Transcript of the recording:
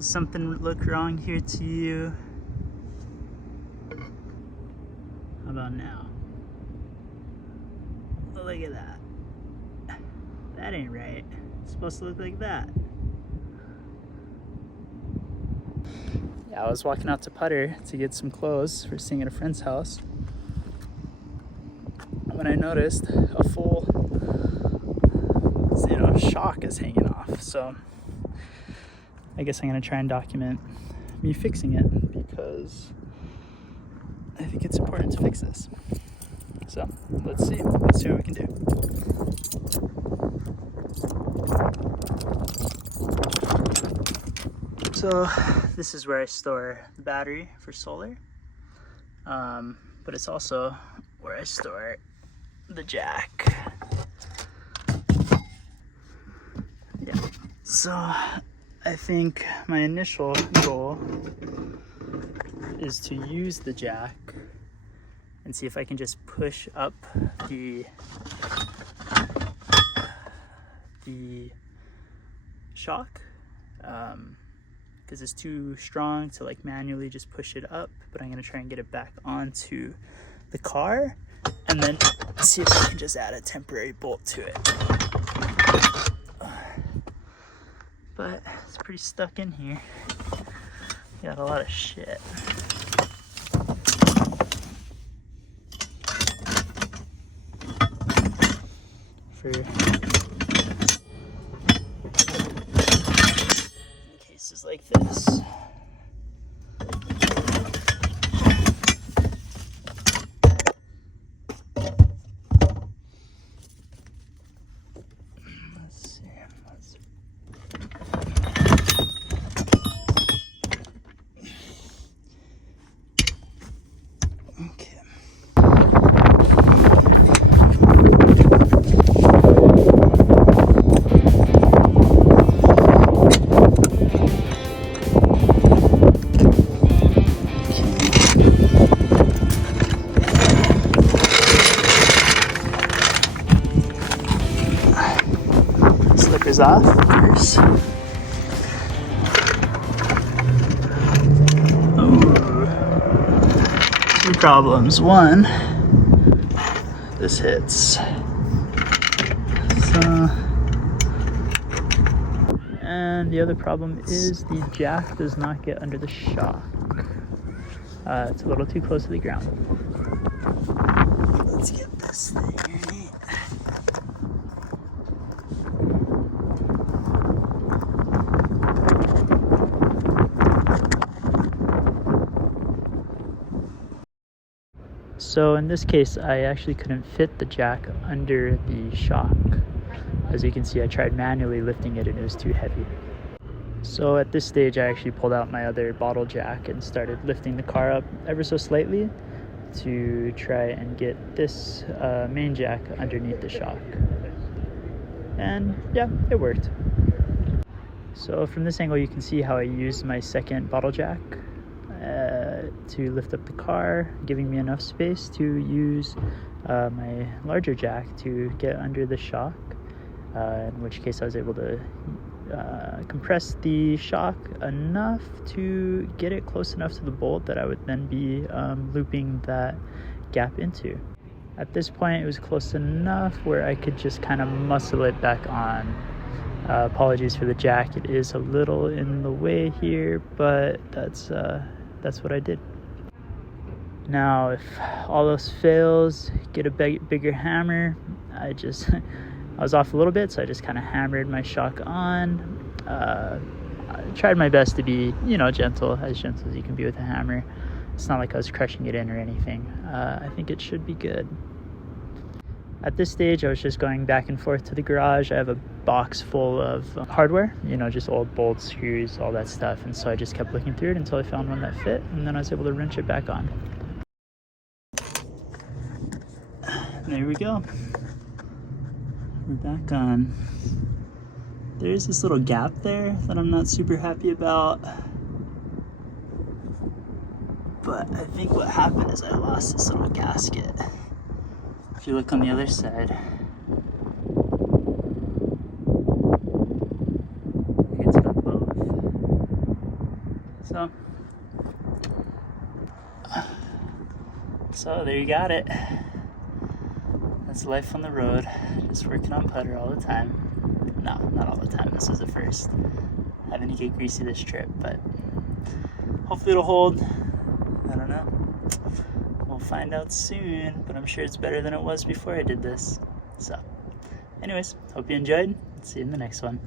Does something look wrong here to you? How about now? Oh, look at that. That ain't right. It's supposed to look like that. Yeah, I was walking out to Putter to get some clothes for staying at a friend's house when I noticed a full, shock is hanging off. So I guess I'm gonna try and document me fixing it because I think it's important to fix this. So let's see what we can do. So this is where I store the battery for solar, but it's also where I store the jack. Yeah, so I think my initial goal is to use the jack and see if I can just push up the shock, because it's too strong to like manually just push it up, but I'm gonna try and get it back onto the car and then see if I can just add a temporary bolt to it. But it's pretty stuck in here. Got a lot of shit. For cases like this. Slippers off first. Ooh. Two problems. One, this hits. And the other problem is the jack does not get under the shock. It's a little too close to the ground. Let's get this thing right. So in this case, I actually couldn't fit the jack under the shock. As you can see, I tried manually lifting it and it was too heavy. So at this stage, I actually pulled out my other bottle jack and started lifting the car up ever so slightly to try and get this main jack underneath the shock. And yeah, it worked. So from this angle, you can see how I used my second bottle jack to lift up the car, giving me enough space to use my larger jack to get under the shock, in which case I was able to compress the shock enough to get it close enough to the bolt that I would then be looping that gap into. At this point, it was close enough where I could just kind of muscle it back on. Apologies for the jack, it is a little in the way here, but that's what I did. Now, if all else fails, get a bigger hammer. I was off a little bit, so I just kind of hammered my shock on. I tried my best to be, gentle as you can be with a hammer. It's not like I was crushing it in or anything. I think it should be good. At this stage, I was just going back and forth to the garage. I have a box full of hardware, just old bolts, screws, all that stuff. And so I just kept looking through it until I found one that fit, and then I was able to wrench it back on. There we go. We're back on. There's this little gap there that I'm not super happy about. But I think what happened is I lost this little gasket. If you look on the other side, it's got both. So there you got it. That's life on the road. Just working on putter all the time. No, not all the time. This is the first. Having to get greasy this trip, but hopefully it'll hold. I don't know. We'll find out soon, but I'm sure it's better than it was before I did this. So, anyways, hope you enjoyed. See you in the next one.